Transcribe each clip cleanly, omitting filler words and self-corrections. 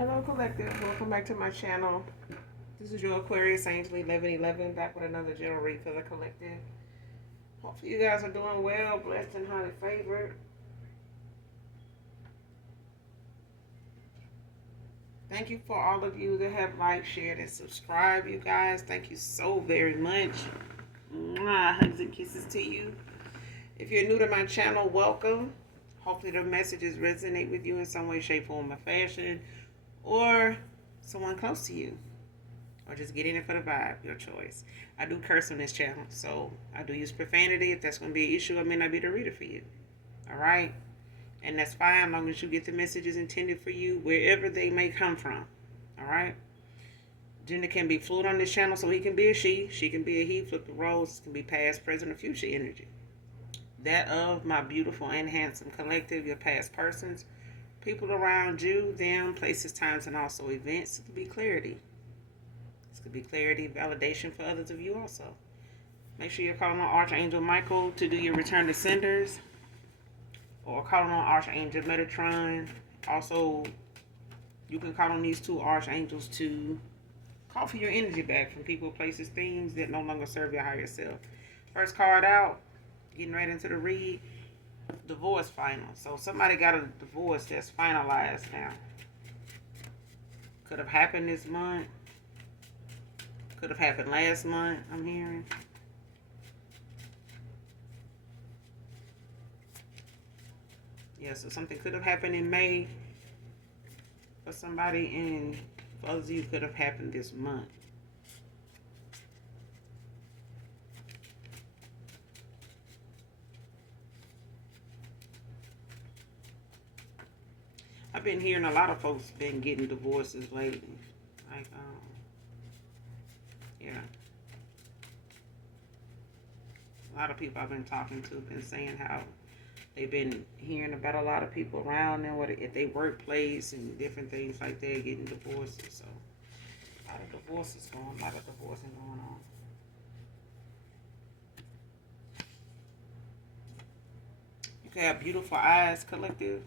Hello, Collective. Welcome back to my channel. This is your Aquarius Angel 1111 back with another general read for the Collective. Hopefully, you guys are doing well, blessed, and highly favored. Thank you for all of you that have liked, shared, and subscribed, you guys. Thank you so very much. Mwah, hugs and kisses to you. If you're new to my channel, welcome. Hopefully, the messages resonate with you in some way, shape, form, or fashion, or someone close to you. Or just get in it for the vibe, your choice. I do curse on this channel, so I do use profanity. If that's going to be an issue, I may not be the reader for you. All right? And that's fine, as long as you get the messages intended for you, wherever they may come from. All right? Gender can be fluid on this channel, so he can be a she can be a he, flip the roles, can be past, present, or future energy. That of my beautiful and handsome collective, your past persons, people around you, them, places, times, and also events. It could be clarity. This could be clarity, validation for others of you also. Make sure you're calling on Archangel Michael to do your return to senders, or calling on Archangel Metatron. Also, you can call on these two archangels to call for your energy back from people, places, things that no longer serve your higher self. First card out, getting right into the read, divorce final. So somebody got a divorce that's finalized now. Could have happened this month. Could have happened last month, I'm hearing. Yeah, so something could have happened in May for somebody, and for others of you, could have happened this month. I've been hearing a lot of folks been getting divorces lately. Like, yeah. A lot of people I've been talking to have been saying how they've been hearing about a lot of people around them, what at their workplace and different things like that, getting divorces. So a lot of divorces going, a lot of divorcing going on. You can have beautiful eyes, collective.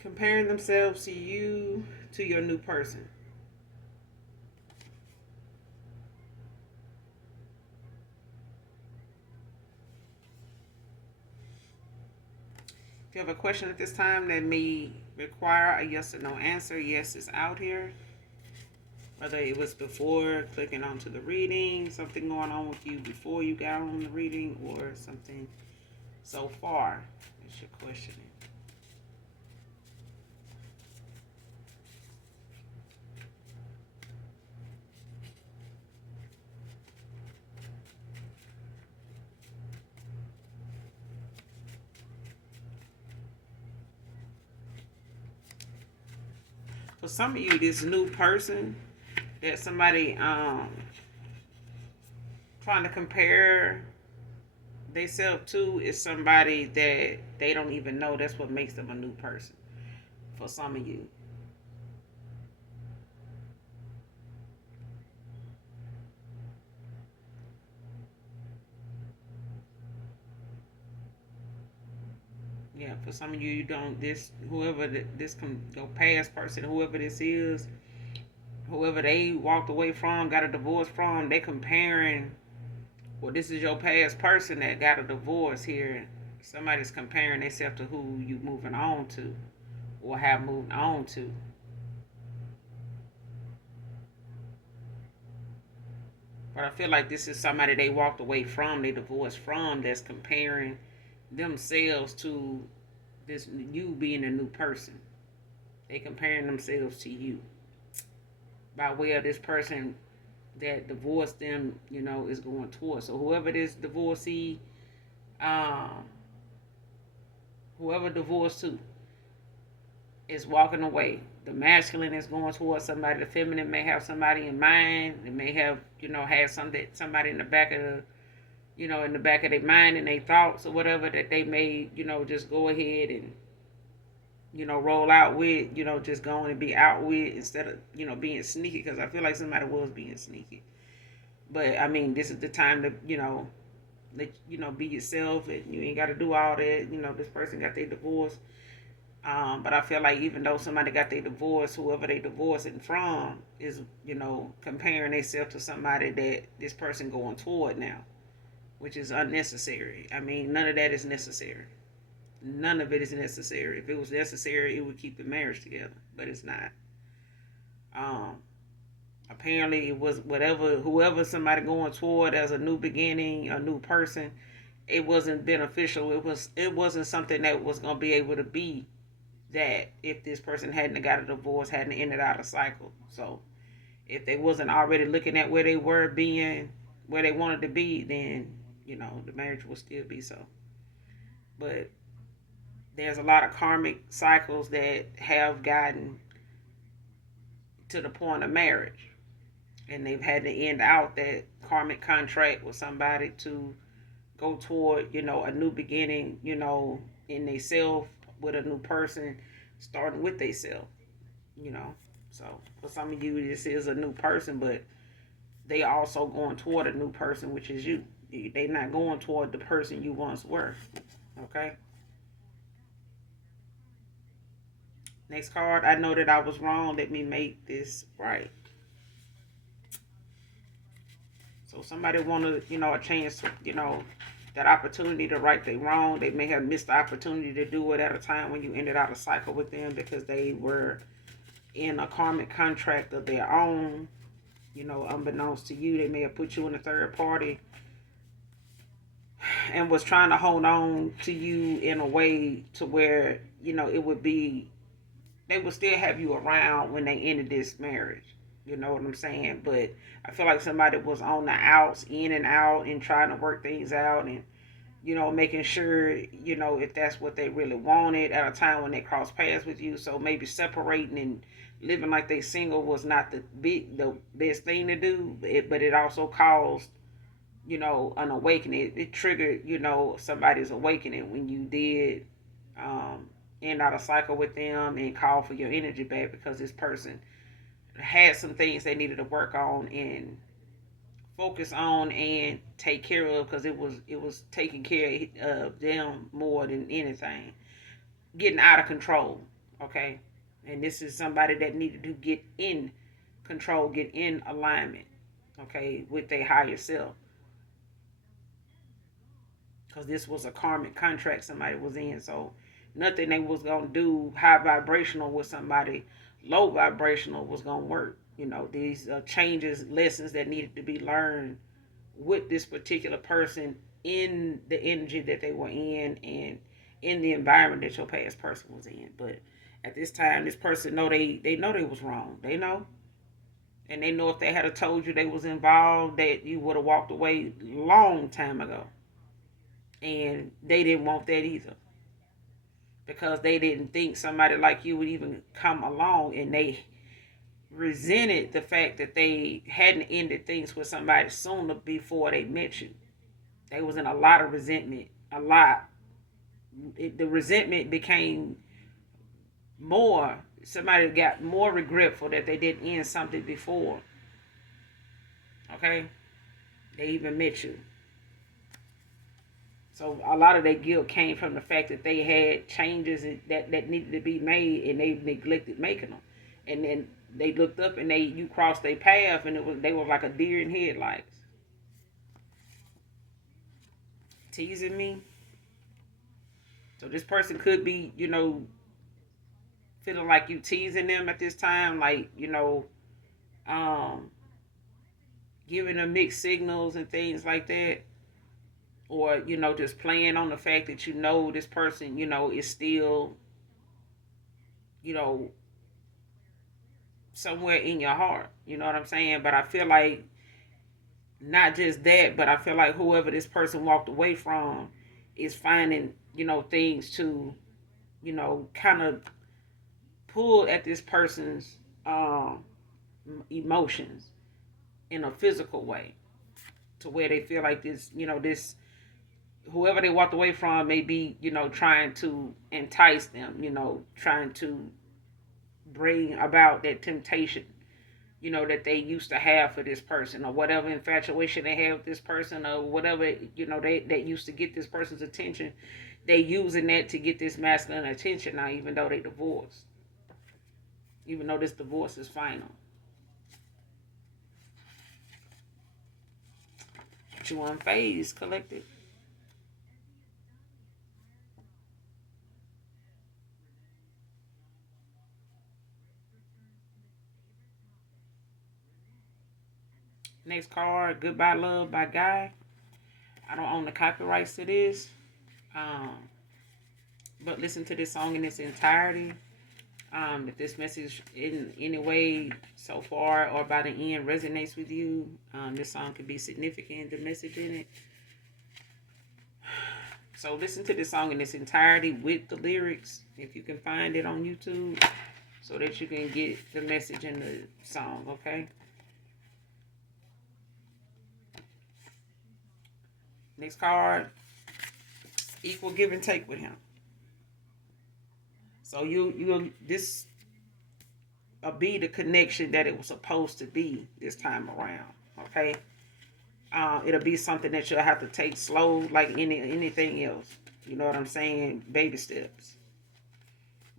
Comparing themselves to you, to your new person. If you have a question at this time that may require a yes or no answer, yes is out here. Whether it was before clicking onto the reading, something going on with you before you got on the reading, or something so far that you're questioning. For some of you, this new person that somebody trying to compare themselves to is somebody that they don't even know. That's what makes them a new person. For some of you. Yeah, for some of you, you don't. This whoever this can go past person, whoever this is, whoever they walked away from, got a divorce from, they comparing. Well, this is your past person that got a divorce here. Somebody's comparing themselves to who you moving on to, or have moved on to. But I feel like this is somebody they walked away from, they divorced from, that's comparing themselves to this you being a new person. They comparing themselves to you by way of this person that divorced them, is going towards. So whoever this divorcee, um, whoever divorced to, is walking away. The masculine is going towards somebody. The feminine may have somebody in mind. They may have, had somebody in the back of the, in the back of their mind and their thoughts or whatever that they may, just go ahead and, roll out with, just going and be out with instead of, being sneaky. Because I feel like somebody was being sneaky. But I mean, this is the time to, let be yourself, and you ain't got to do all that. This person got their divorce. But I feel like even though somebody got their divorce, whoever they divorcing from is, comparing themselves to somebody that this person going toward now, which is unnecessary. I mean, none of that is necessary. None of it is necessary. If it was necessary, it would keep the marriage together, but it's not. Um, Apparently, it was whoever somebody going toward as a new beginning, a new person. It wasn't beneficial. It wasn't something that was gonna be able to be that if this person hadn't got a divorce, hadn't ended out a cycle. So if they wasn't already looking at where they were being, where they wanted to be, then the marriage will still be so. But there's a lot of karmic cycles that have gotten to the point of marriage, and they've had to end out that karmic contract with somebody to go toward a new beginning, in they self, with a new person, starting with they self. you know. So for some of you, this is a new person, but they also going toward a new person, which is you. They not going toward the person you once were. Okay. Next card. I know that I was wrong. Let me make this right. So somebody wanted, a chance, that opportunity to right their wrong. They may have missed the opportunity to do it at a time when you ended out a cycle with them because they were in a karmic contract of their own. Unbeknownst to you, they may have put you in a third party and was trying to hold on to you in a way to where, it would be, they would still have you around when they ended this marriage. You know what I'm saying? But I feel like somebody was on the outs, in and out, and trying to work things out, and making sure, if that's what they really wanted at a time when they crossed paths with you. So maybe separating and living like they single was not the best thing to do, but it also caused, an awakening. It triggered, somebody's awakening when you did end out a cycle with them and call for your energy back because this person had some things they needed to work on and focus on and take care of, because it was taking care of them more than anything, getting out of control. Okay. And this is somebody that needed to get in control, get in alignment, okay, with their higher self, because this was a karmic contract somebody was in. So nothing they was gonna do high vibrational with somebody low vibrational was gonna work. These changes, lessons that needed to be learned with this particular person in the energy that they were in and in the environment that your past person was in. But at this time, this person know they know they was wrong. They know. And they know if they had told you they was involved, that you would have walked away long time ago. And they didn't want that either, because they didn't think somebody like you would even come along, and they resented the fact that they hadn't ended things with somebody sooner before they met you. They was in a lot of resentment, a lot. The resentment became more. Somebody got more regretful that they didn't end something before. Okay, they even met you. So a lot of their guilt came from the fact that they had changes that needed to be made, and they neglected making them. And then they looked up and you crossed their path, and they were like a deer in headlights, teasing me. So this person could be, feeling like you teasing them at this time, like, um, giving them mixed signals and things like that. Or, just playing on the fact that this person, is still, you know, somewhere in your heart. You know what I'm saying? But I feel like not just that, but I feel like whoever this person walked away from is finding, things to, kind of pull at this person's emotions in a physical way, to where they feel like this whoever they walked away from may be, trying to entice them, trying to bring about that temptation, that they used to have for this person, or whatever infatuation they have with this person, or whatever, they used to get this person's attention. They using that to get this masculine attention now, even though they divorced. Even though this divorce is final. What you want phase collective? Next card, Goodbye Love by Guy. I don't own the copyrights to this. Um, but listen to this song in its entirety. If this message in any way so far or by the end resonates with you, this song could be significant, the message in it. So listen to this song in its entirety with the lyrics, if you can find it on YouTube, so that you can get the message in the song, okay? Next card, equal give and take with him. So this will be the connection that it was supposed to be this time around, okay? It'll be something that you'll have to take slow, like anything else. You know what I'm saying? Baby steps.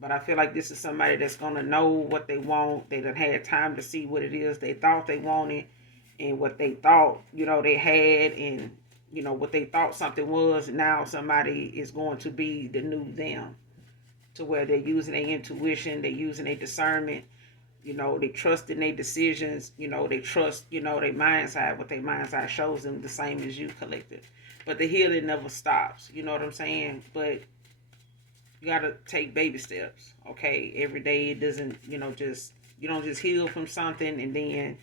But I feel like this is somebody that's gonna know what they want. They done had time to see what it is they thought they wanted, and what they thought, they had, and what they thought something was. Now somebody is going to be the new them, to where they're using their intuition, they're using their discernment. They trust in their decisions. They trust, their mind's eye, what their mind's eye shows them, the same as you, collective. But the healing never stops. You know what I'm saying? But you gotta take baby steps, okay? Every day it doesn't, just you don't just heal from something and then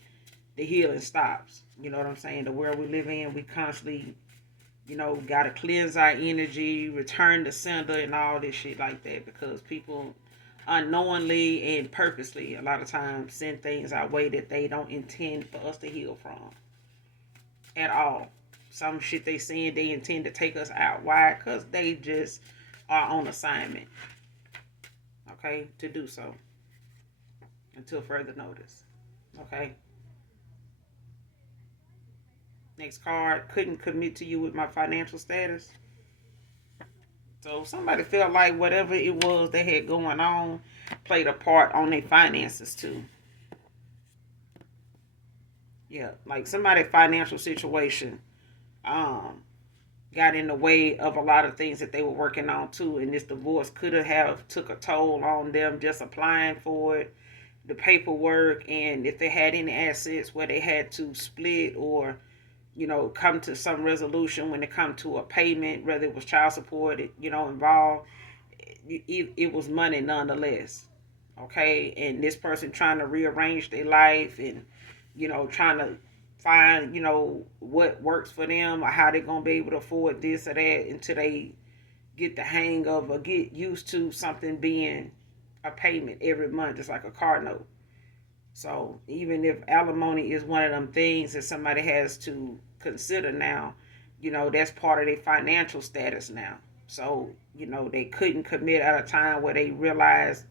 the healing stops. You know what I'm saying? The world we live in, we constantly, gotta cleanse our energy, return to sender, and all this shit like that, because people unknowingly and purposely a lot of times send things our way that they don't intend for us to heal from at all. Some shit they send, they intend to take us out. Why? Because they just are on assignment, okay, to do so until further notice, okay? Next card, couldn't commit to you with my financial status. So somebody felt like whatever it was they had going on played a part on their finances too. Yeah, like somebody's financial situation um got in the way of a lot of things that they were working on too, and this divorce could have took a toll on them just applying for it, the paperwork, and if they had any assets where they had to split or come to some resolution when it come to a payment, whether it was child support, involved. It was money nonetheless, okay? And this person trying to rearrange their life and trying to find what works for them, or how they're gonna be able to afford this or that until they get the hang of or get used to something being a payment every month, just like a car note. So even if alimony is one of them things that somebody has to consider now, that's part of their financial status now. So, they couldn't commit at a time where they realized,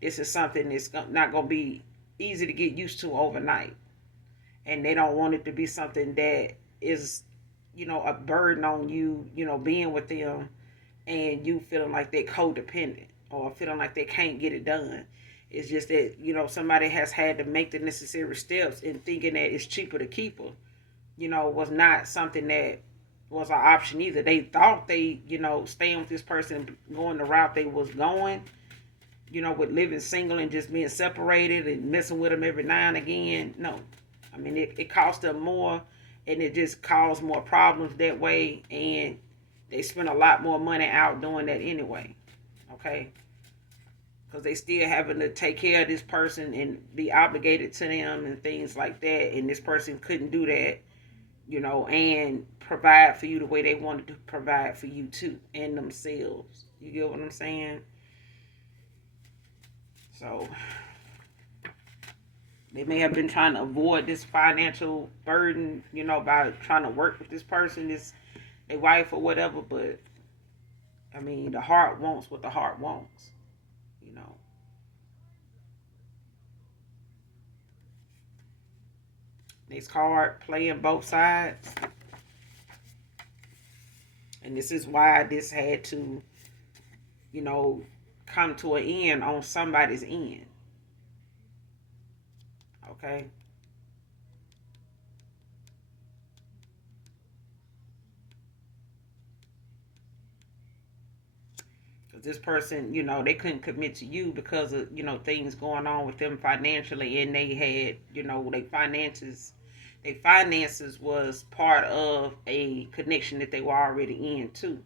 this is something that's not going to be easy to get used to overnight. And they don't want it to be something that is, a burden on you, being with them, and you feeling like they're codependent or feeling like they can't get it done. It's just that, somebody has had to make the necessary steps, and thinking that it's cheaper to keep her, was not something that was an option either. They thought they, staying with this person, going the route they was going, with living single and just being separated and messing with them every now and again. No. I mean, it cost them more, and it just caused more problems that way, and they spent a lot more money out doing that anyway, okay? Because they still having to take care of this person and be obligated to them and things like that, and this person couldn't do that, and provide for you the way they wanted to provide for you too, and themselves. You get what I'm saying? So they may have been trying to avoid this financial burden, by trying to work with this person, this their wife or whatever. But I mean, the heart wants what the heart wants, you know. Next card, playing both sides. And this is why this had to, you know, come to an end on somebody's end. Okay? Because this person, you know, they couldn't commit to you because of, you know, things going on with them financially, and they had, you know, their finances was part of a connection that they were already in too.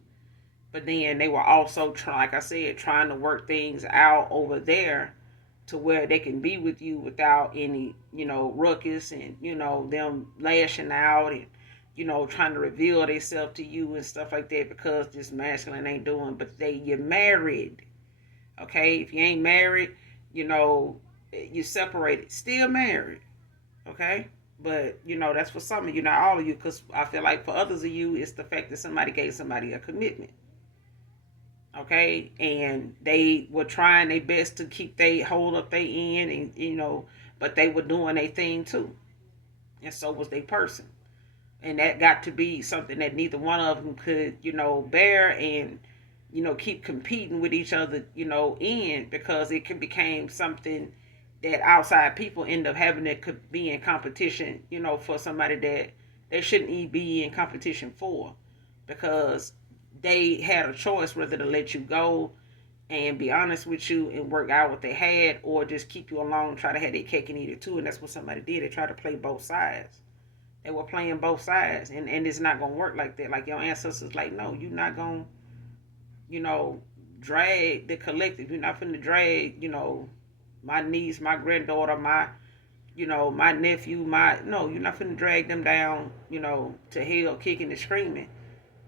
But then they were also trying, like I said, trying to work things out over there to where they can be with you without any, you know, ruckus and, you know, them lashing out and, you know, trying to reveal themselves to you and stuff like that because this masculine ain't doing. But you're married, okay? If you ain't married, you know, you separated, still married, okay? But, you know, that's for some of you, not all of you, because I feel like for others of you, it's the fact that somebody gave somebody a commitment. Okay, and they were trying their best to keep they hold up their end, and you know, but they were doing their thing too, and so was their person, and that got to be something that neither one of them could, you know, bear, and you know, keep competing with each other, you know, in because it can became something that outside people end up having to be in competition, you know, for somebody that they shouldn't even be in competition for, because they had a choice whether to let you go and be honest with you and work out what they had, or just keep you along, try to have their cake and eat it too. And that's what somebody did. They tried to play both sides. They were playing both sides, and it's not gonna work like that. Like your ancestors, like, no, you're not gonna, you know, drag the collective. You're not finna drag, you know, my niece, my granddaughter, my, you know, my nephew, my, no, you're not finna drag them down, you know, to hell, kicking and screaming,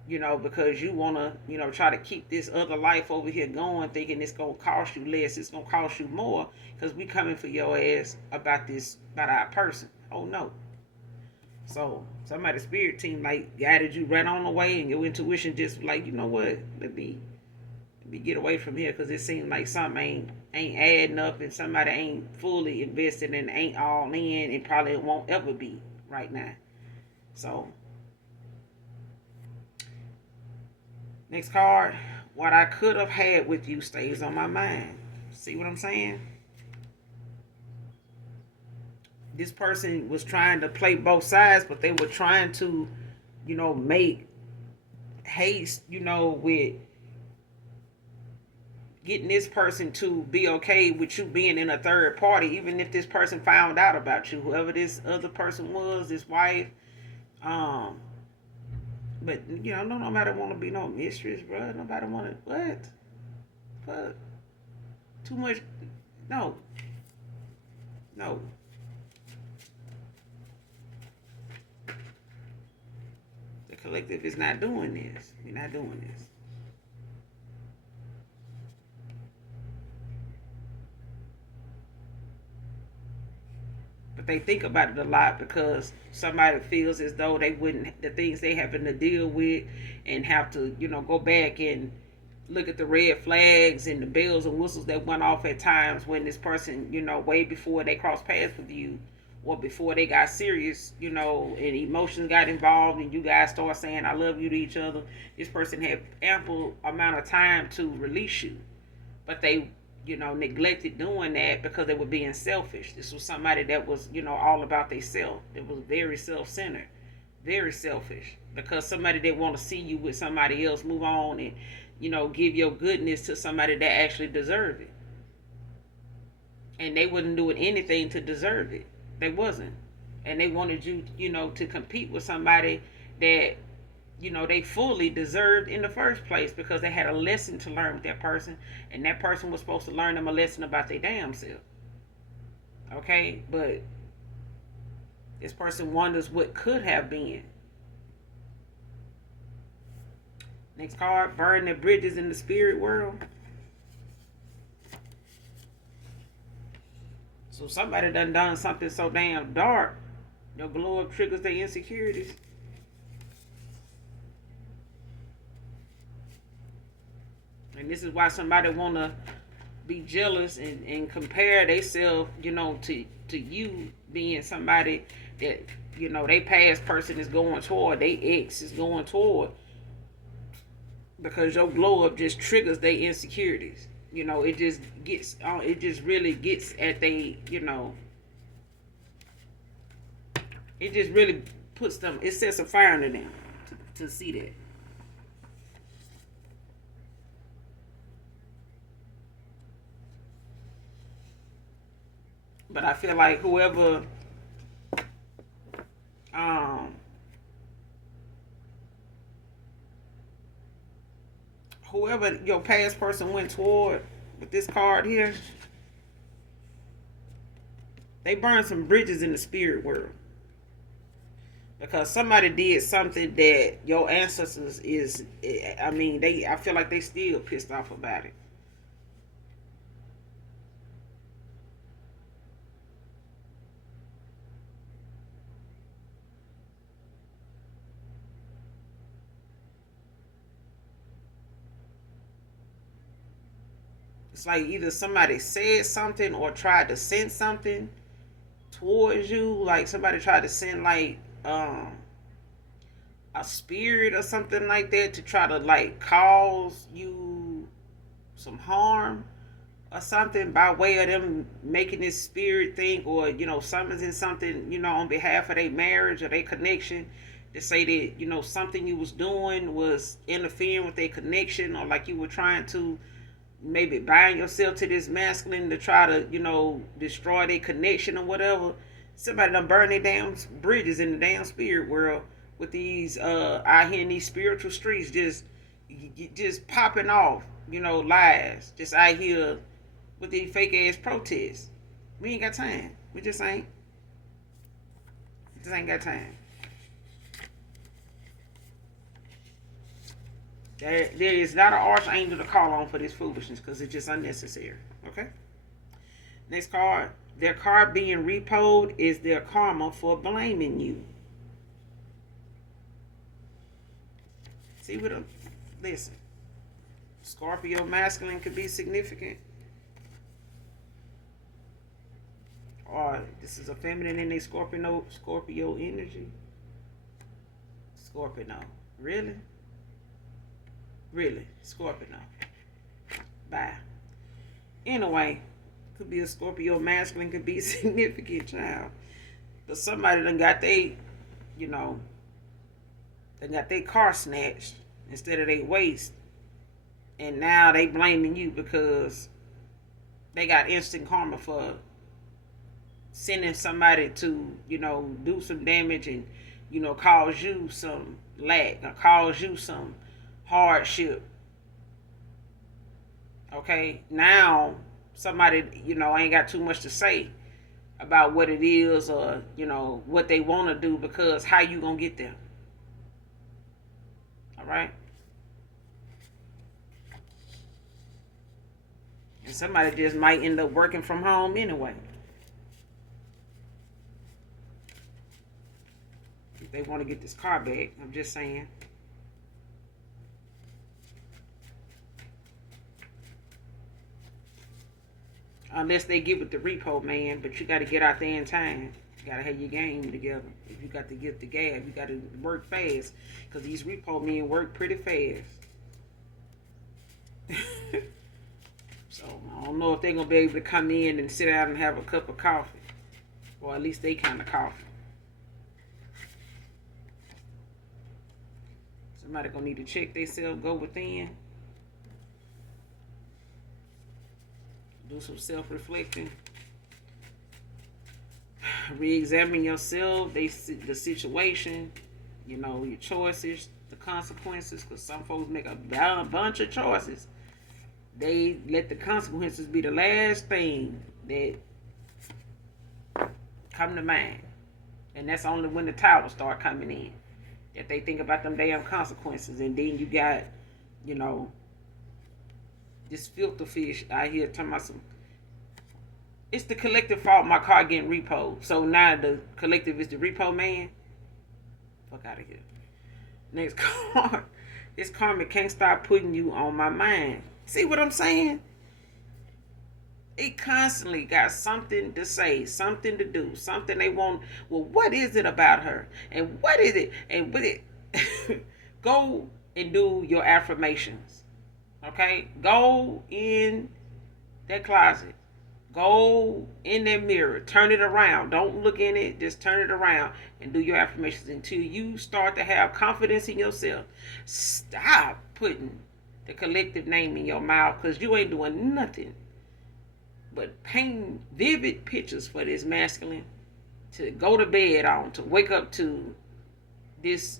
you know, because you want to, you know, try to keep this other life over here going, thinking it's going to cost you less, it's going to cost you more, because we coming for your ass about this, about our person. Oh, no. So, somebody's spirit team, like, guided you right on the way, and your intuition just like, you know what, let me get away from here, because it seems like something ain't adding up, and somebody ain't fully invested and ain't all in, and probably won't ever be right now. So, next card. What I could have had with you stays on my mind. See what I'm saying? This person was trying to play both sides, but they were trying to, you know, make haste, you know, with getting this person to be okay with you being in a third party, even if this person found out about you, whoever this other person was, this wife. Um, but you know, nobody want to be no mistress, bro. Nobody want to what? Fuck. Too much. No, no. The collective is not doing this. We're not doing this. But they think about it a lot because somebody feels as though they wouldn't, the things they having to deal with and have to, you know, go back and look at the red flags and the bells and whistles that went off at times when this person, you know, way before they crossed paths with you or before they got serious, you know, and emotions got involved and you guys start saying I love you to each other. This person had ample amount of time to release you, but they, you know, neglected doing that because they were being selfish. This was somebody that was, you know, all about themselves. It was very self-centered, very selfish, because somebody that want to see you with somebody else move on and, you know, give your goodness to somebody that actually deserve it, and they wasn't doing anything to deserve it. They wasn't, and they wanted you, you know, to compete with somebody that, you know, they fully deserved in the first place because they had a lesson to learn with that person, and that person was supposed to learn them a lesson about their damn self. Okay, but this person wonders what could have been. Next card, burn the bridges in the spirit world. So somebody done something so damn dark, your glow up triggers their insecurities. And this is why somebody wanna be jealous and compare themselves, you know, to you being somebody that, you know, they past person is going toward, they ex is going toward, because your glow up just triggers their insecurities. You know, it just gets, it just really gets at they, you know, it just really puts them, it sets a fire under them to see that. But I feel like um, whoever your past person went toward with this card here, they burned some bridges in the spirit world. Because somebody did something that your ancestors is, I mean, I feel like they still pissed off about it. It's like either somebody said something or tried to send something towards you. Like somebody tried to send like a spirit or something like that to try to like cause you some harm or something, by way of them making this spirit thing, or you know, summoning something, you know, on behalf of their marriage or their connection, to say that, you know, something you was doing was interfering with their connection, or like you were trying to maybe bind yourself to this masculine to try to, you know, destroy their connection or whatever. Somebody done burn their damn bridges in the damn spirit world with these out here in these spiritual streets, just popping off, you know, lies, just out here with these fake ass protests. We ain't got time. We just ain't got time. There is not an archangel to call on for this foolishness, because it's just unnecessary. Okay? Next card. Their card being repoed is their karma for blaming you. See what I'm... Listen. Scorpio masculine could be significant. Or this is a feminine in a Scorpio energy. Scorpio. Really? Really? Scorpio. Bye. Anyway, could be a Scorpio masculine, could be a significant child. But somebody done got they, you know, they got their car snatched instead of their waist. And now they blaming you because they got instant karma for sending somebody to, you know, do some damage and, you know, cause you some lack or cause you some hardship. Okay, now somebody, you know, ain't got too much to say about what it is, or, you know, what they want to do, because how you gonna get there? All right. And somebody just might end up working from home anyway. If they want to get this car back, I'm just saying. Unless they give it the repo, man. But you got to get out there in time. You got to have your game together. If you got to get the gab, you got to work fast. Because these repo men work pretty fast. So I don't know if they're going to be able to come in and sit down and have a cup of coffee. Or at least they kind of coffee. Somebody going to need to check themselves, go within. Do some self-reflecting. Re-examine yourself, the situation, you know, your choices, the consequences, because some folks make a bunch of choices. They let the consequences be the last thing that come to mind. And that's only when the towers start coming in that they think about them damn consequences. And then you got, you know, this filter fish out here talking about some... It's the collective fault my car getting repoed. So now the collective is the repo man. Fuck out of here. Next card. This karma can't stop putting you on my mind. See what I'm saying? They constantly got something to say, something to do, something they want. Well, what is it about her? And what is it? And what it go and do your affirmations. Okay? Go in that closet. Go in that mirror. Turn it around. Don't look in it. Just turn it around and do your affirmations until you start to have confidence in yourself. Stop putting the collective name in your mouth because you ain't doing nothing but painting vivid pictures for this masculine to go to bed on, to wake up to this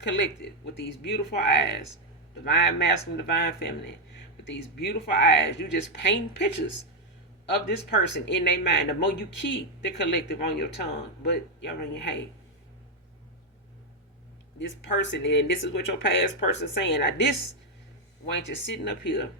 collective with these beautiful eyes, divine masculine, divine feminine, with these beautiful eyes. You just paint pictures of this person in their mind. The more you keep the collective on your tongue, but I mean, hey, this person, and this is what your past person saying. Now this ain't just sitting up here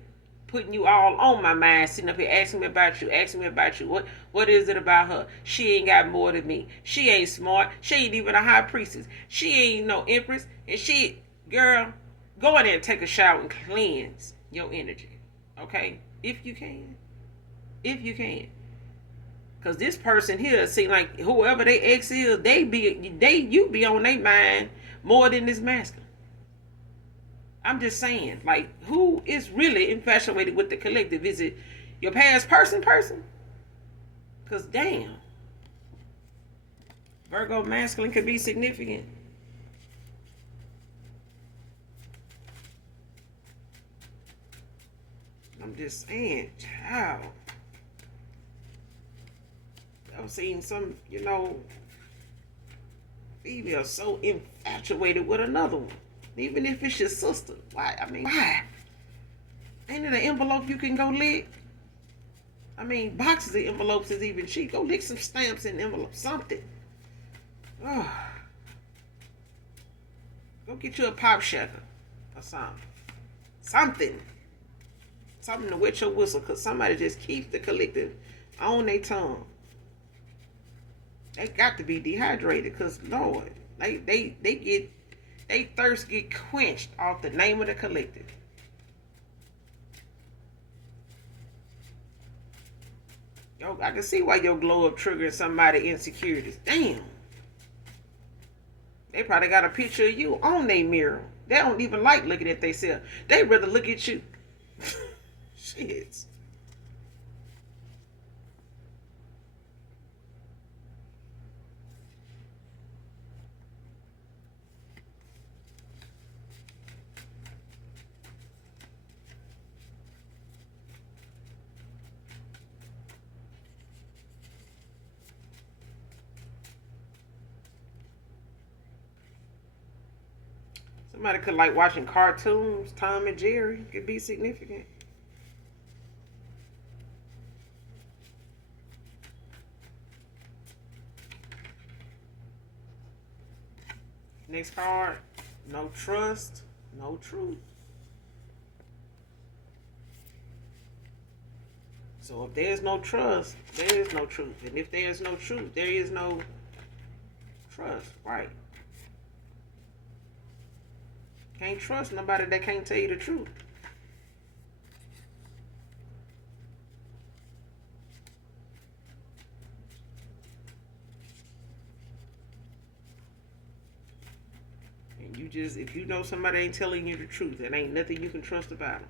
putting you all on my mind, sitting up here asking me about you. What is it about her? She ain't got more than me. She ain't smart. She ain't even a high priestess. She ain't no empress. And she, girl, go in there and take a shower and cleanse your energy. Okay? If you can. If you can. Cause this person here seem like whoever they ex is, you be on their mind more than this masculine. I'm just saying, like, who is really infatuated with the collective? Is it your past person? Because, damn, Virgo masculine could be significant. I'm just saying, child. I've seen some, female so infatuated with another one. Even if it's your sister. Why? I mean, why? Ain't it an envelope you can go lick? I mean, boxes of envelopes is even cheap. Go lick some stamps in envelopes. Something. Oh. Go get you a pop shaker or something. Something to wet your whistle, because somebody just keeps the collective on their tongue. They got to be dehydrated, because, Lord, they thirst get quenched off the name of the collective. Yo, I can see why your glow up triggering somebody insecurities. Damn. They probably got a picture of you on their mirror. They don't even like looking at themselves. They rather look at you. Shit. Somebody could like watching cartoons. Tom and Jerry could be significant. Next card. No trust, no truth. So if there's no trust, there is no truth. And if there is no truth, there is no trust. Right. Can't trust nobody that can't tell you the truth. And if you know somebody ain't telling you the truth, there ain't nothing you can trust about them.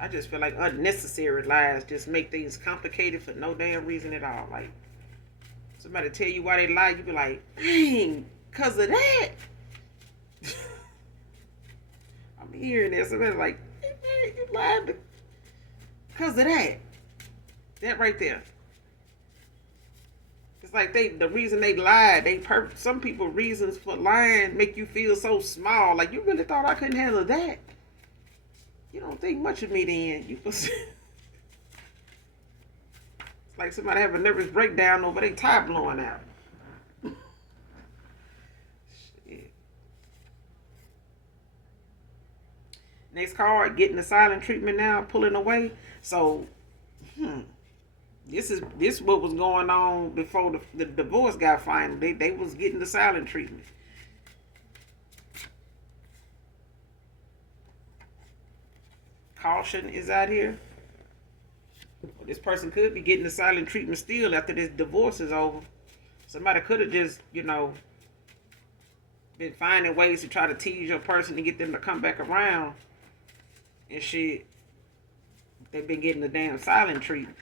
I just feel like unnecessary lies just make things complicated for no damn reason at all. Like, somebody tell you why they lie, you be like, dang, because of that. I'm hearing that. Somebody like, hey, you lied because of that. That right there. It's like the reason they lied, some people reasons for lying make you feel so small. Like, you really thought I couldn't handle that? You don't think much of me then. It's like somebody have a nervous breakdown over their tie blowing out. Shit. Next card, getting the silent treatment now, pulling away. So, This what was going on before the divorce got final. They was getting the silent treatment. Caution is out here. Well, this person could be getting the silent treatment still after this divorce is over. Somebody could have just, been finding ways to try to tease your person to get them to come back around. And shit, they've been getting the damn silent treatment.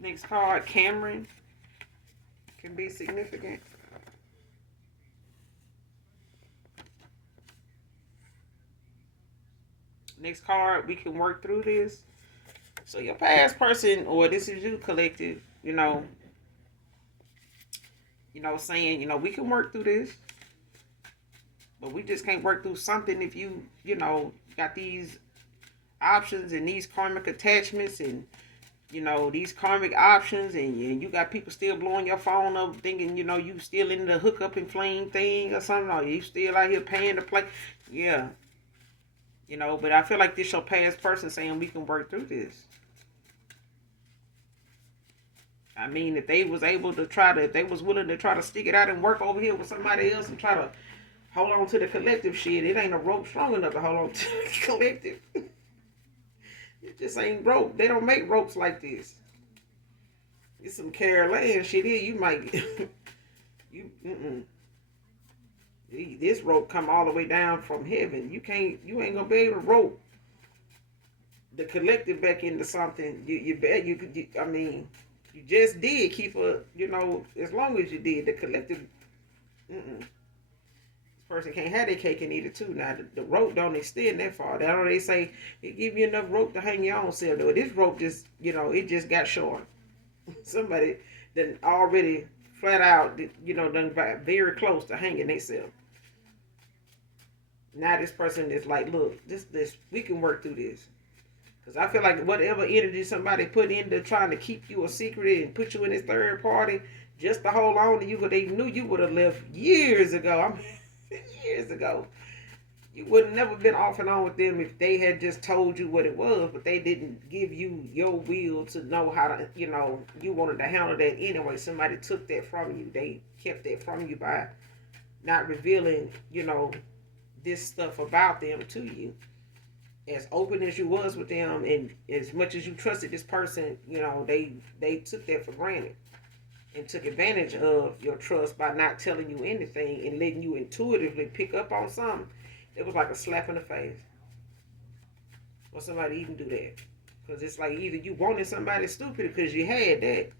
Next card, Cameron, can be significant. Next card, we can work through this. So your past person, or this is you collective, saying, we can work through this. But we just can't work through something if got these options and these karmic attachments and these karmic options, and you got people still blowing your phone up thinking, you still in the hook up and flame thing or something, or you still out here paying to play. Yeah. But I feel like this your past person saying we can work through this. I mean, if they was able to if they was willing to try to stick it out and work over here with somebody else and try to hold on to the collective shit, it ain't a rope strong enough to hold on to the collective. It just ain't rope. They don't make ropes like this. It's some Carolina shit here. You might this rope come all the way down from heaven. You ain't gonna be able to rope the collective back into something. You bet you could. You just did keep as long as you did the collective. This person can't have their cake and eat it too. Now the rope don't extend that far. That's what they say. It give you enough rope to hang your own self. Though this rope just it just got short. Somebody done already flat out done very close to hanging themselves. Now this person is like, look, this we can work through this. Because I feel like whatever energy somebody put into trying to keep you a secret and put you in this third party just to hold on to you, because they knew you would have left years ago. Years ago. You would have never been off and on with them if they had just told you what it was, but they didn't give you your will to know how to, you wanted to handle that anyway. Somebody took that from you. They kept that from you by not revealing, this stuff about them to you. As open as you was with them and as much as you trusted this person, they took that for granted and took advantage of your trust by not telling you anything and letting you intuitively pick up on something. It was like a slap in the face. Or somebody even do that. Because it's like either you wanted somebody stupid because you had that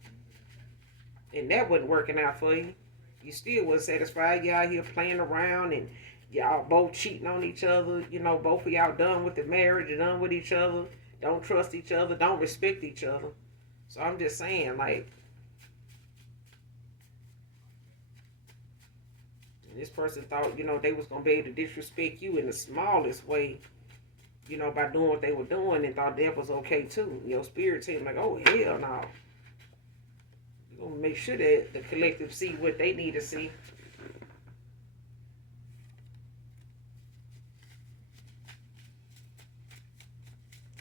and that wasn't working out for you. You still wasn't satisfied. You out here playing around and y'all both cheating on each other. Both of y'all done with the marriage and done with each other. Don't trust each other. Don't respect each other. So I'm just saying, like, this person thought, they was going to be able to disrespect you in the smallest way, by doing what they were doing and thought that was okay too. Your spirit team like, oh, hell no. You're going to make sure that the collective see what they need to see.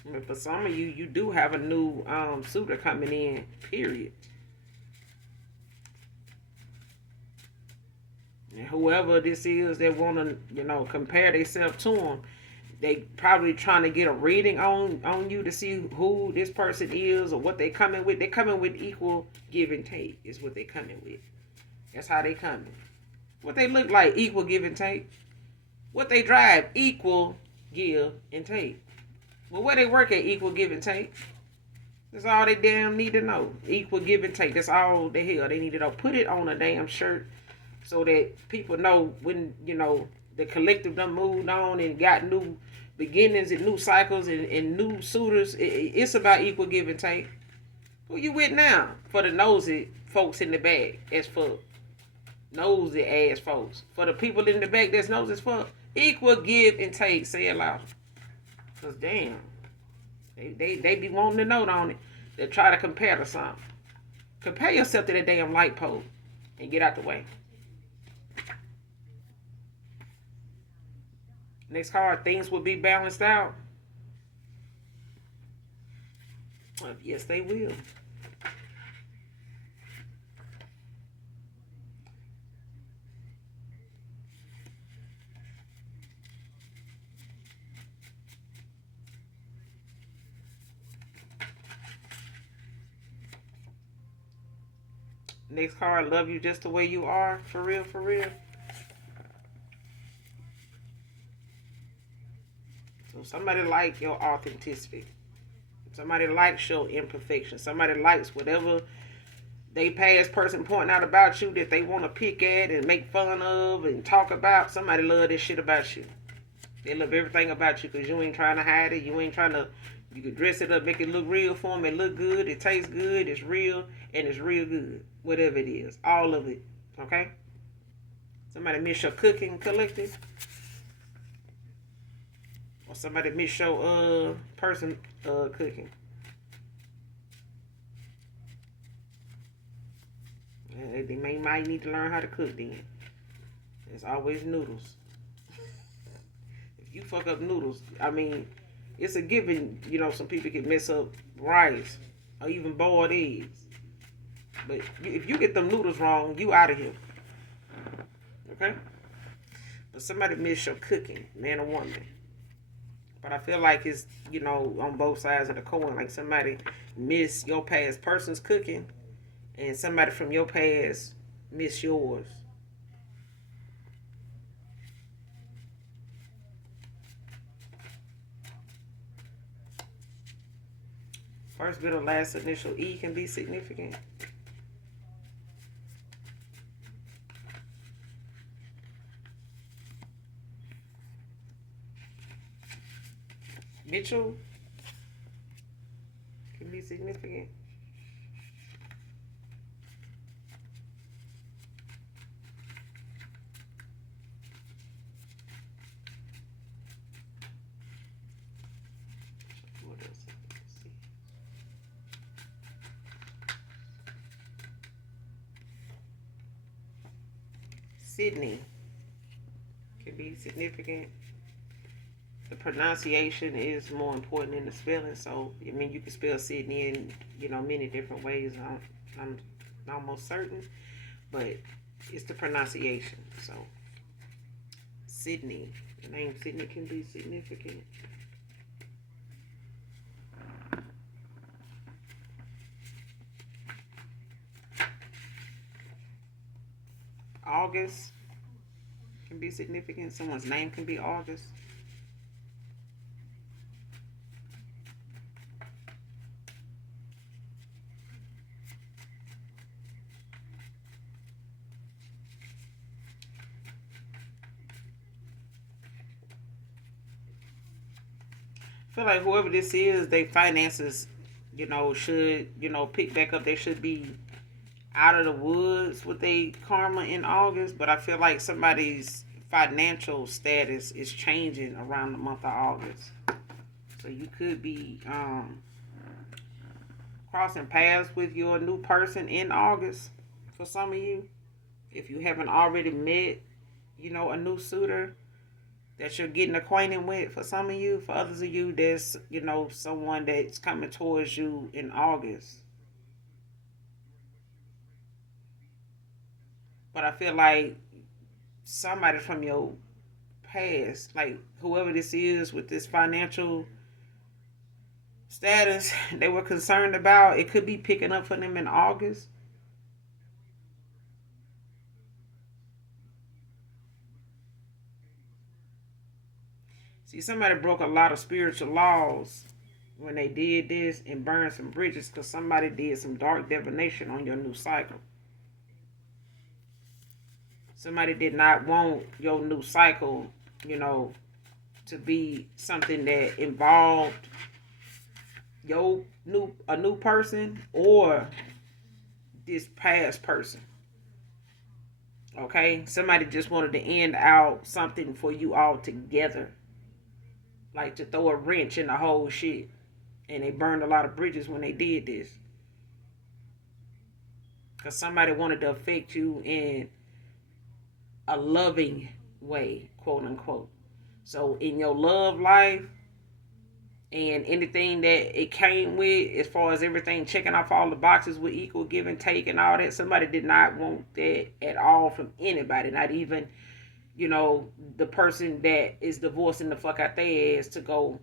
I mean, for some of you, you do have a new suitor coming in, period. And whoever this is that want to, compare themselves to them, they probably trying to get a reading on you to see who this person is or what they coming with. They coming with equal give and take is what they coming with. That's how they coming. What they look like, equal give and take. What they drive, equal give and take. Well, where they work at, equal give and take. That's all they damn need to know. Equal give and take. That's all the hell they need to know. Put it on a damn shirt so that people know when, the collective done moved on and got new beginnings and new cycles and new suitors. It's about equal give and take. Who you with now? For the nosy folks in the back, as for nosy ass folks. For the people in the back that's nosy as fuck, equal give and take. Say it loud. Cause damn, they be wanting to note on it. They try to compare to something. Compare yourself to that damn light pole. and get out the way. Next card, things will be balanced out. Yes, they will. Next card, love you just the way you are. For real, for real. So somebody like your authenticity. Somebody likes your imperfection. Somebody likes whatever they past person pointing out about you that they want to pick at and make fun of and talk about. Somebody love this shit about you. They love everything about you because you ain't trying to hide it. You ain't trying to, you can dress it up, make it look real for them. It look good. It tastes good. It's real. And it's real good. Whatever it is. All of it. Okay? Somebody miss your cooking collective. Or somebody miss your person cooking. They might need to learn how to cook then. There's always noodles. If you fuck up noodles, I mean, it's a given, some people can mess up rice or even boiled eggs. But if you get them noodles wrong, you out of here. Okay? But somebody miss your cooking, man or woman. But I feel like it's, on both sides of the coin. Like somebody miss your past person's cooking and somebody from your past miss yours. First bit of last initial E can be significant. Mitchell can be significant. What else? Sydney can be significant. The pronunciation is more important than the spelling. So, I mean, you can spell Sydney in, many different ways. I'm almost certain. But it's the pronunciation. So, Sydney. The name Sydney can be significant. August can be significant. Someone's name can be August. I feel like whoever this is, their finances, should, pick back up. They should be out of the woods with their karma in August. But I feel like somebody's financial status is changing around the month of August. So you could be crossing paths with your new person in August for some of you. If you haven't already met, a new suitor that you're getting acquainted with for some of you. For others of you, there's, someone that's coming towards you in August. But I feel like somebody from your past, like whoever this is with this financial status they were concerned about, it could be picking up for them in August. See, somebody broke a lot of spiritual laws when they did this and burned some bridges because somebody did some dark divination on your new cycle. Somebody did not want your new cycle, to be something that involved a new person or this past person. Okay? Somebody just wanted to end out something for you all together. Like to throw a wrench in the whole shit. And they burned a lot of bridges when they did this. because somebody wanted to affect you in a loving way, quote unquote. So in your love life and anything that it came with, as far as everything checking off all the boxes with equal give and take and all that, somebody did not want that at all from anybody, not even, the person that is divorcing the fuck out their ass to go,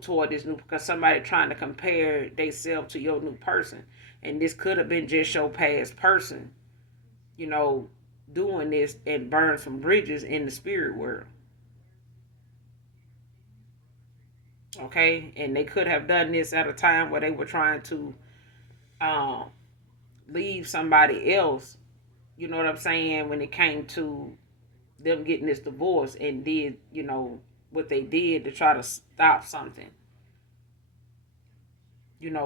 toward this new, because somebody trying to compare themselves to your new person. And this could have been just your past person, you know, doing this and burn some bridges in the spirit world. Okay? And they could have done this at a time where they were trying to um, leave somebody else, you know what I'm saying, when it came to them getting this divorce, and did, what they did to try to stop something,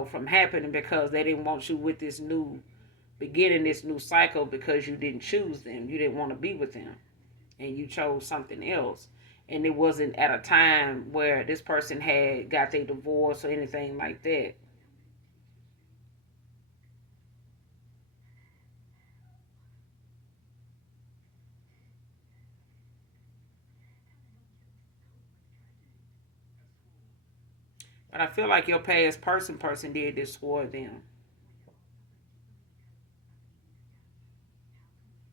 from happening, because they didn't want you with this new beginning, this new cycle, because you didn't choose them. You didn't want to be with them, and you chose something else. And it wasn't at a time where this person had got their divorce or anything like that. But I feel like your past person did this for them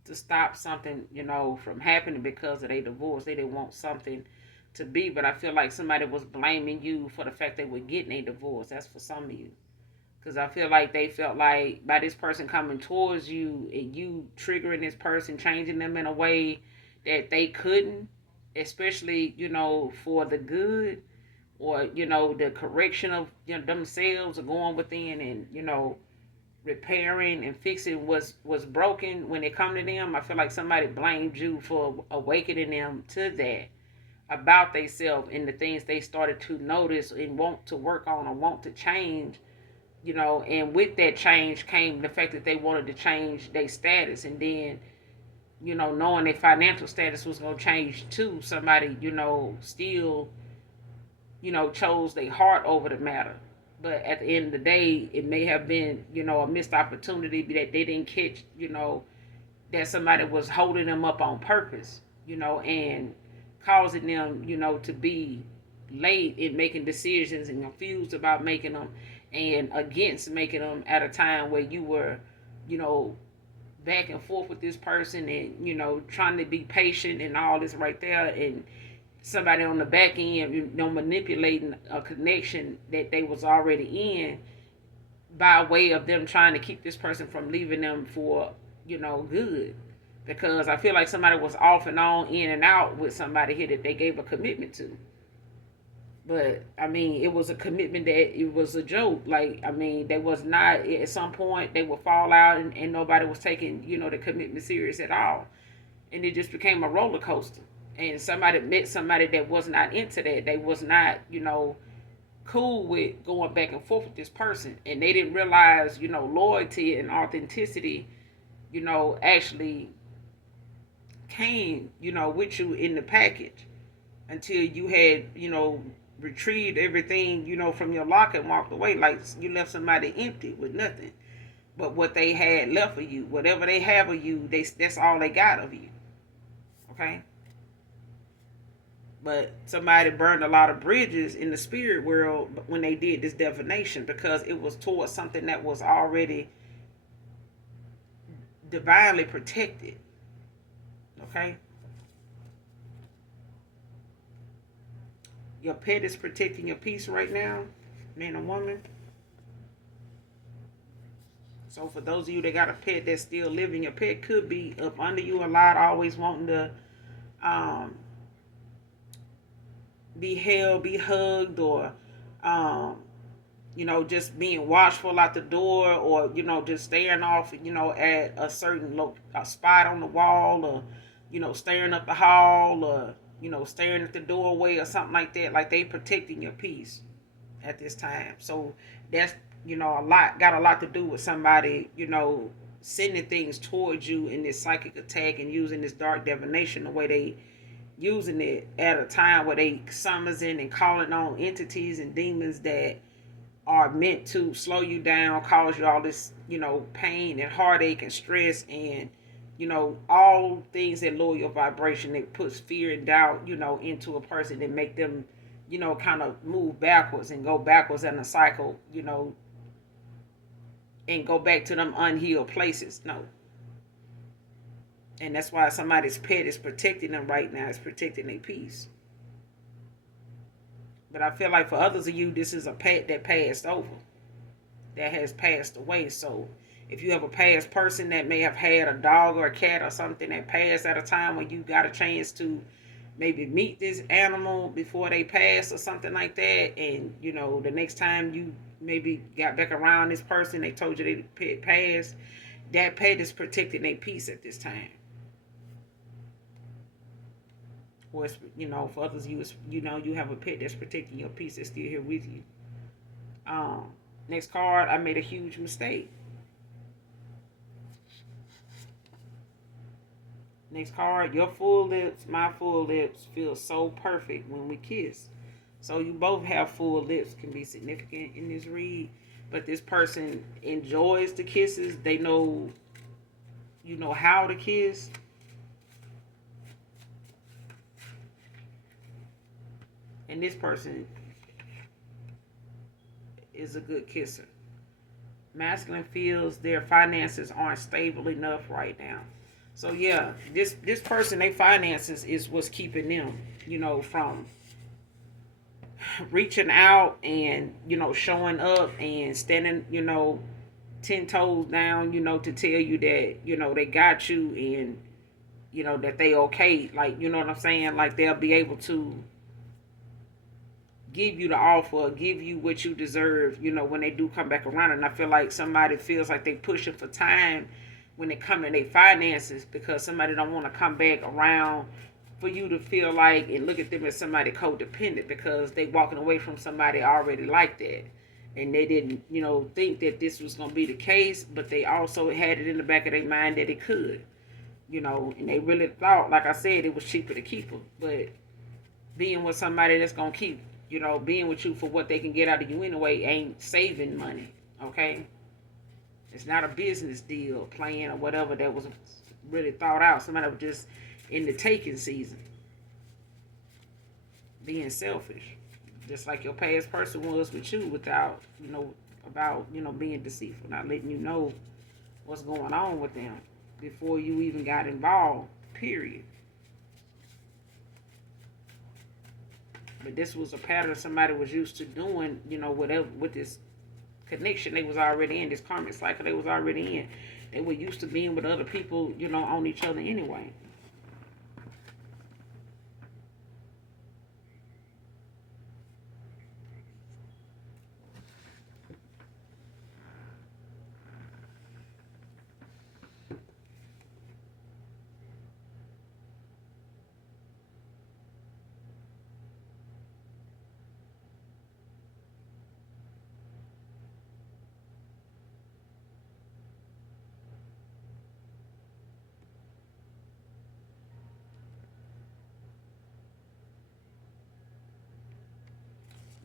to stop something, from happening because of their divorce. They didn't want something to be, but I feel like somebody was blaming you for the fact they were getting a divorce. That's for some of you. Because I feel like they felt like by this person coming towards you and you triggering this person, changing them in a way that they couldn't, especially, for the good, or, the correction of, themselves, or going within and, repairing and fixing what's broken when it come to them. I feel like somebody blamed you for awakening them to that about themselves and the things they started to notice and want to work on or want to change. And with that change came the fact that they wanted to change their status, and then, knowing their financial status was going to change too. Somebody, still, chose their heart over the matter. But at the end of the day, it may have been, a missed opportunity that they didn't catch, that somebody was holding them up on purpose, and causing them, to be late in making decisions and confused about making them, and against making them at a time where you were, you know, back and forth with this person, and, trying to be patient and all this right there. And somebody on the back end, manipulating a connection that they was already in, by way of them trying to keep this person from leaving them for, good. Because I feel like somebody was off and on, in and out with somebody here that they gave a commitment to. But I mean, it was a commitment that it was a joke. Like, I mean, they was not, at some point they would fall out, and nobody was taking, the commitment serious at all. And it just became a roller coaster. And somebody met somebody that was not into that. They was not, cool with going back and forth with this person. And they didn't realize, loyalty and authenticity, actually came, with you in the package, until you had, retrieved everything, from your locker and walked away. Like, you left somebody empty with nothing but what they had left of you. Whatever they have of you, that's all they got of you. Okay? But somebody burned a lot of bridges in the spirit world when they did this divination, because it was towards something that was already divinely protected. Okay? Your pet is protecting your peace right now, man or woman. So for those of you that got a pet that's still living, your pet could be up under you a lot, always wanting to um, be held, be hugged, or um, just being watchful out the door, or, just staring off, at a certain a spot on the wall, or, staring up the hall, or, staring at the doorway or something like that. Like, they protecting your peace at this time. So that's, got a lot to do with somebody, sending things towards you in this psychic attack, and using this dark divination the way they using it, at a time where they summoning and calling on entities and demons that are meant to slow you down, cause you all this, pain and heartache and stress and, all things that lower your vibration, that puts fear and doubt, into a person and make them, kind of move backwards and go backwards in a cycle, and go back to them unhealed places. No. And that's why somebody's pet is protecting them right now, is protecting their peace. But I feel like for others of you, this is a pet that passed over, that has passed away. So if you have a past person that may have had a dog or a cat or something that passed at a time when you got a chance to maybe meet this animal before they passed or something like that, and the next time you maybe got back around this person, they told you they pet passed, that pet is protecting their peace at this time. Or it's, for others, you have a pet that's protecting your peace, that's still here with you. Next card, I made a huge mistake. Next card, your full lips, my full lips feel so perfect when we kiss. So you both have full lips, can be significant in this read. But this person enjoys the kisses. They know, how to kiss. And this person is a good kisser. Masculine feels their finances aren't stable enough right now. So yeah, this person, their finances is what's keeping them, from reaching out and, showing up and standing, 10 toes down, to tell you that, they got you and, that they okay. Like, you know what I'm saying? Like they'll be able to give you the offer, give you what you deserve, when they do come back around. And I feel like somebody feels like they pushing for time when it come to their finances, because somebody don't want to come back around for you to feel like and look at them as somebody codependent, because they walking away from somebody already like that. And they didn't, think that this was going to be the case, but they also had it in the back of their mind that it could, and they really thought, like I said, it was cheaper to keep them. But being with somebody that's going to keep, being with you for what they can get out of you anyway ain't saving money, okay? It's not a business deal, plan or whatever that was really thought out. Somebody was just in the taking season, being selfish, just like your past person was with you, without, about, being deceitful, not letting you know what's going on with them before you even got involved, period. But this was a pattern somebody was used to doing, whatever, with this connection they was already in, this karmic cycle they was already in. They were used to being with other people, on each other anyway.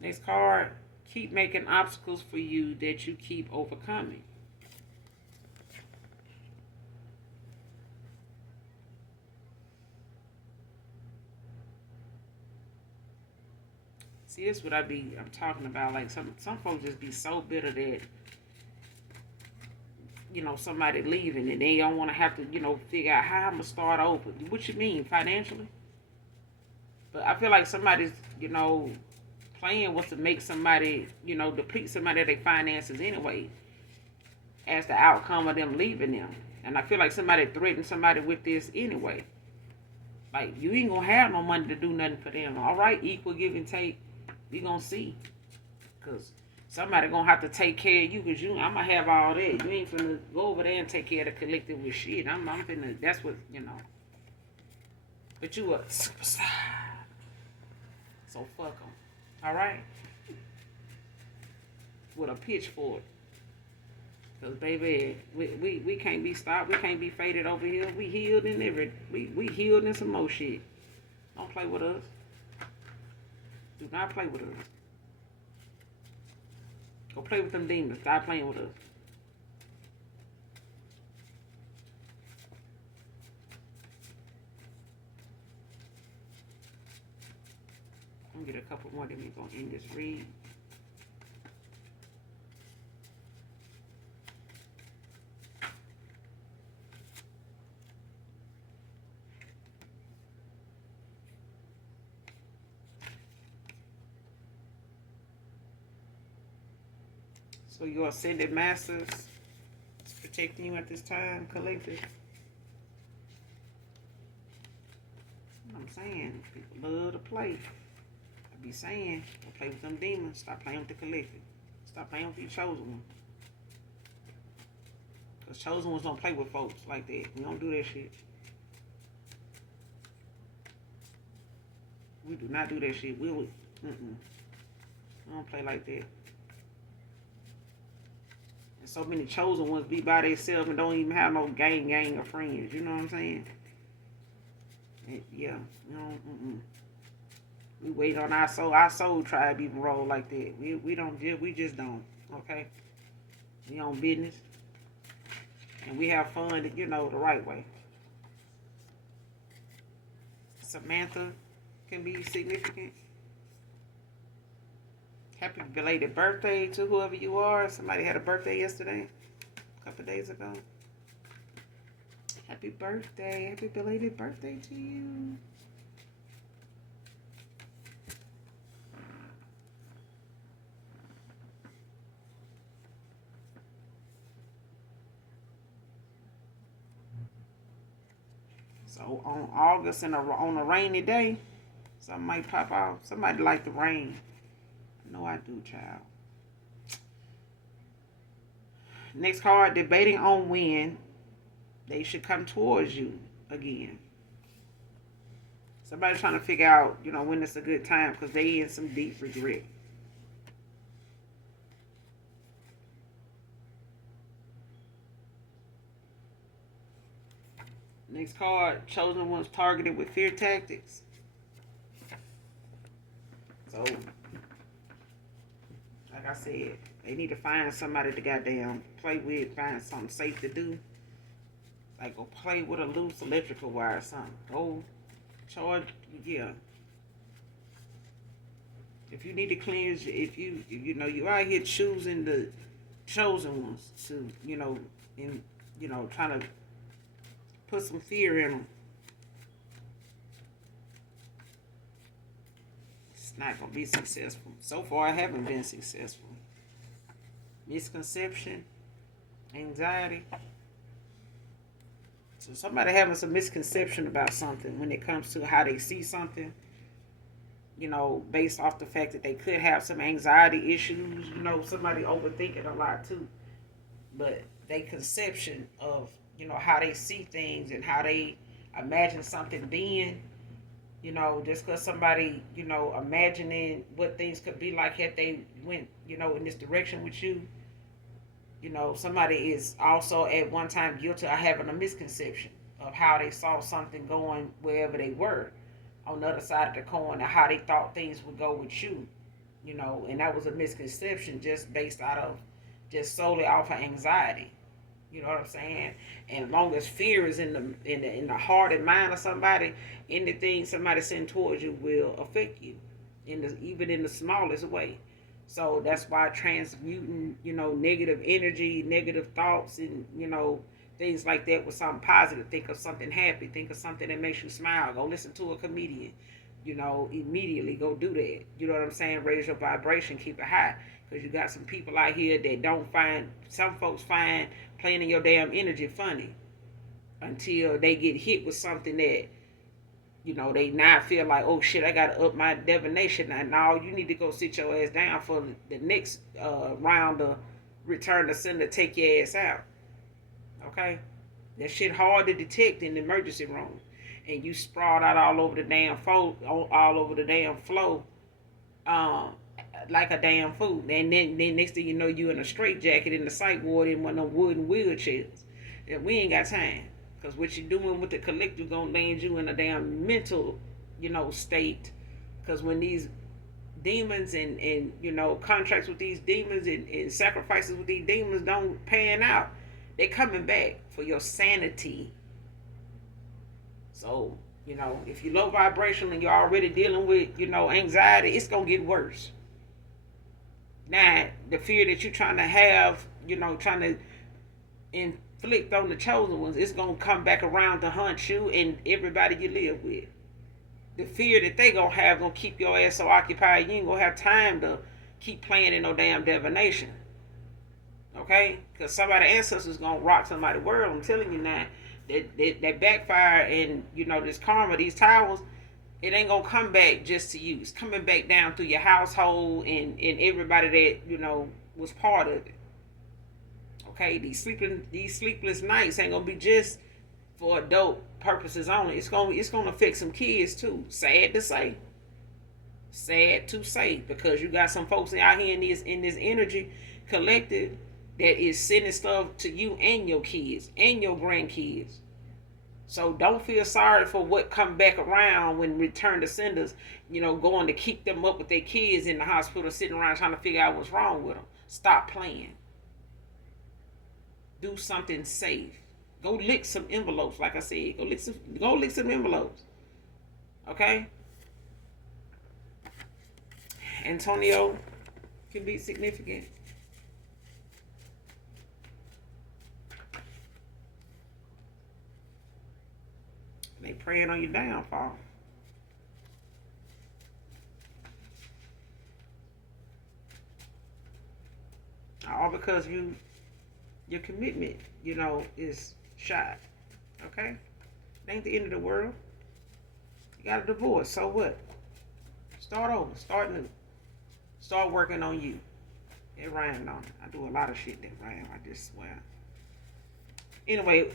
Next card, keep making obstacles for you that you keep overcoming. See, this is what I'm talking about. Like some folks just be so bitter that, somebody leaving and they don't want to have to, figure out how I'm going to start over. What you mean, financially? But I feel like somebody's, plan was to make somebody, deplete somebody of their finances anyway, as the outcome of them leaving them. And I feel like somebody threatened somebody with this anyway. Like, you ain't gonna have no money to do nothing for them. All right, equal give and take. We gonna see. Because somebody gonna have to take care of you, because I'm gonna have all that. You ain't finna go over there and take care of the collective with shit. I'm finna, that's what, But you a superstar. So fuck them. All right? With a pitchfork. Because, baby, we can't be stopped. We can't be faded over here. We healed in we healed in some more shit. Don't play with us. Do not play with us. Go play with them demons. Stop playing with us. I'm gonna get a couple more, then we're gonna end this read. So your ascended masters is protecting you at this time, collective. I'm saying, people love to play. I be saying, don't play with them demons. Stop playing with the collective. Stop playing with your chosen one. Because chosen ones don't play with folks like that. We don't do that shit. We do not do that shit. We don't play like that. And so many chosen ones be by themselves and don't even have no gang of friends. You know what I'm saying? And yeah. You know, we wait on our soul tribe even roll like that. We just don't. Okay? We on business. And we have fun, you know, the right way. Samantha can be significant. Happy belated birthday to whoever you are. Somebody had a birthday yesterday, a couple days ago. Happy birthday. Happy belated birthday to you. So on August and on a rainy day, something might pop out. Somebody like the rain. I know I do, child. Next card, debating on when they should come towards you again. Somebody's trying to figure out, you know, when it's a good time because they in some deep regret. Next card, chosen ones targeted with fear tactics. So, like I said, they need to find somebody to goddamn play with, find something safe to do. Like go play with a loose electrical wire or something. Go charge, yeah. If you need to cleanse, if you know you out here choosing the chosen ones to, you know, in trying to put some fear in them. It's not gonna be successful. So far, I haven't been successful. Misconception, anxiety. So somebody having some misconception about something when it comes to how they see something, you know, based off the fact that they could have some anxiety issues, you know, somebody overthinking a lot too. But they conception of, you know, how they see things and how they imagine something being, you know, just because somebody, you know, imagining what things could be like if they went, you know, in this direction with you. You know, somebody is also at one time guilty of having a misconception of how they saw something going wherever they were on the other side of the coin, and how they thought things would go with you, you know, and that was a misconception just based out of just solely off of anxiety. You know what I'm saying? And as long as fear is in the heart and mind of somebody, anything somebody send towards you will affect you, even in the smallest way. So that's why transmuting, you know, negative energy, negative thoughts, and, you know, things like that with something positive. Think of something happy. Think of something that makes you smile. Go listen to a comedian. You know, immediately go do that. You know what I'm saying? Raise your vibration. Keep it high. Because you got some people out here that don't find, some folks find playing in your damn energy funny until they get hit with something that, you know, they now feel like, oh shit, I gotta up my divination. And now you need to go sit your ass down for the next round of return to sender, take your ass out. Okay? That shit hard to detect in the emergency room. And you sprawled out all over the damn all over the damn floor, um, like a damn fool. And then next thing you know, you in a straitjacket in the psych ward in one of them wooden wheelchairs. And we ain't got time. Because what you're doing with the collective gonna land you in a damn mental, you know, state. Because when these demons and contracts with these demons and sacrifices with these demons don't pan out, they coming back for your sanity. So, if you're low vibration and you're already dealing with, anxiety, it's gonna get worse. Now, the fear that you're trying to have, trying to inflict on the chosen ones, it's gonna come back around to hunt you and everybody you live with. The fear that they gonna have gonna keep your ass so occupied you ain't gonna have time to keep playing in no damn divination. Okay? Because somebody ancestors gonna rock somebody's world. I'm telling you now. That backfire and this karma, these towers, it ain't gonna come back just to you. It's coming back down through your household and everybody that, was part of it. Okay, these sleepless nights ain't gonna be just for adult purposes only. It's gonna affect some kids too. Sad to say. Sad to say, because you got some folks out here in this energy collective that is sending stuff to you and your kids and your grandkids. So don't feel sorry for what come back around when return to senders, going to keep them up with their kids in the hospital, sitting around trying to figure out what's wrong with them. Stop playing. Do something safe. Go lick some envelopes, like I said. Go lick some envelopes. Okay? Antonio can be significant. They praying on your downfall. All because your commitment, is shot. Okay? It ain't the end of the world. You got a divorce, so what? Start over. Start new. Start working on you. It rhymed on it. I do a lot of shit that rhyme. I just swear. Anyway,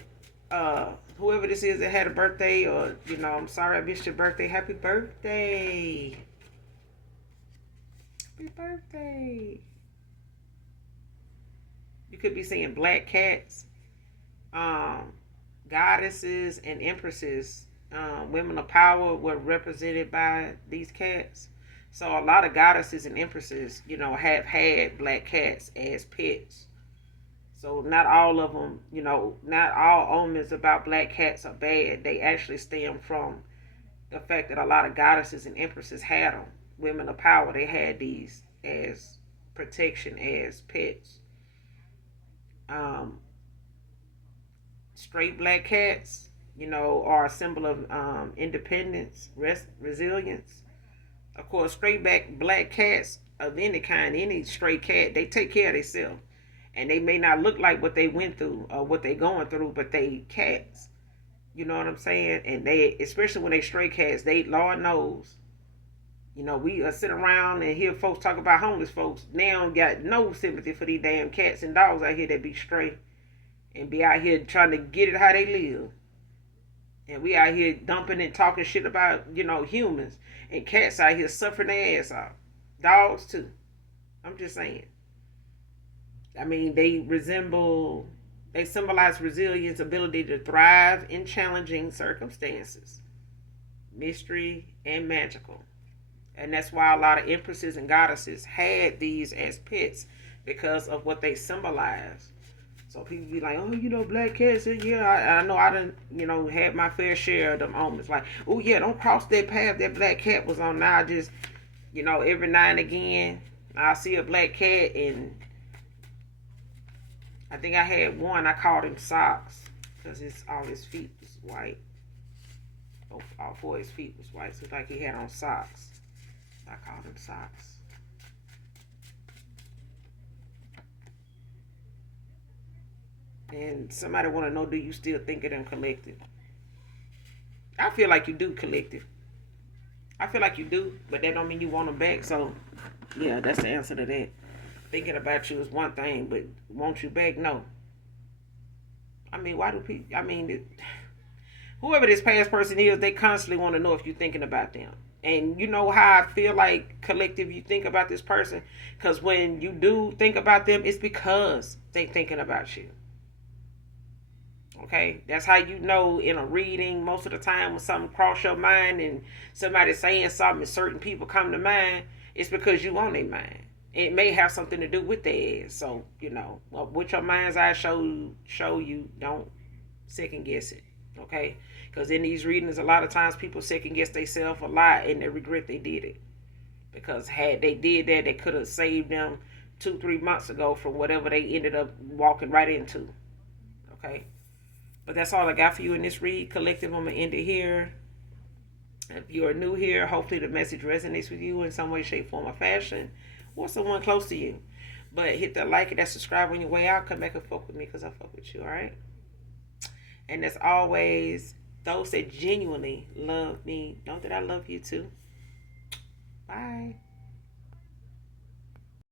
whoever this is that had a birthday, or I'm sorry I missed your birthday. Happy birthday. Happy birthday. You could be seeing black cats, goddesses and empresses, women of power were represented by these cats. So a lot of goddesses and empresses, have had black cats as pets. So not all of them, not all omens about black cats are bad. They actually stem from the fact that a lot of goddesses and empresses had them. Women of power, they had these as protection, as pets. Um, Straight black cats, are a symbol of independence, resilience. Of course, black cats of any kind, any stray cat, they take care of themselves. And they may not look like what they went through or what they going through, but they cats. You know what I'm saying? And they, especially when they stray cats, they, Lord knows, we sit around and hear folks talk about homeless folks. They don't got no sympathy for these damn cats and dogs out here that be stray and be out here trying to get it how they live. And we out here dumping and talking shit about, humans. And cats out here suffering their ass off. Dogs too. I'm just saying. I mean, they symbolize resilience, ability to thrive in challenging circumstances, mystery, and magical. And that's why a lot of empresses and goddesses had these as pets because of what they symbolize. So people be like, oh, black cats. Yeah, I know I done, had my fair share of them moments. Like, oh, yeah, don't cross that path that black cat was on. Now I just, every now and again, I see a black cat, and I think I had one, I called him Socks because all his feet was white. All four of his feet was white. So it's like he had on socks. I called him Socks. And somebody want to know, do you still think of them collective? I feel like you do, collective. I feel like you do, but that don't mean you want them back. So, yeah, that's the answer to that. Thinking about you is one thing, but want you back? No. I mean, why do people, whoever this past person is, they constantly want to know if you're thinking about them. And you know how I feel like, collective, you think about this person? Because when you do think about them, it's because they thinking about you. Okay, that's how you know in a reading most of the time when something cross your mind and somebody saying something and certain people come to mind. it's because you on their mind. It may have something to do with their ass. So, what your mind's eye show you, don't second guess it. Okay? Because in these readings, a lot of times people second guess themselves a lot and they regret they did it. Because had they did that, they could have saved them 2-3 months ago from whatever they ended up walking right into. Okay? But that's all I got for you in this read. Collective, I'm going to end it here. If you are new here, hopefully the message resonates with you in some way, shape, form, or fashion, or someone close to you. But hit that like and that subscribe on your way out. Come back and fuck with me because I fuck with you, all right? And as always, those that genuinely love me, know that I love you too. Bye.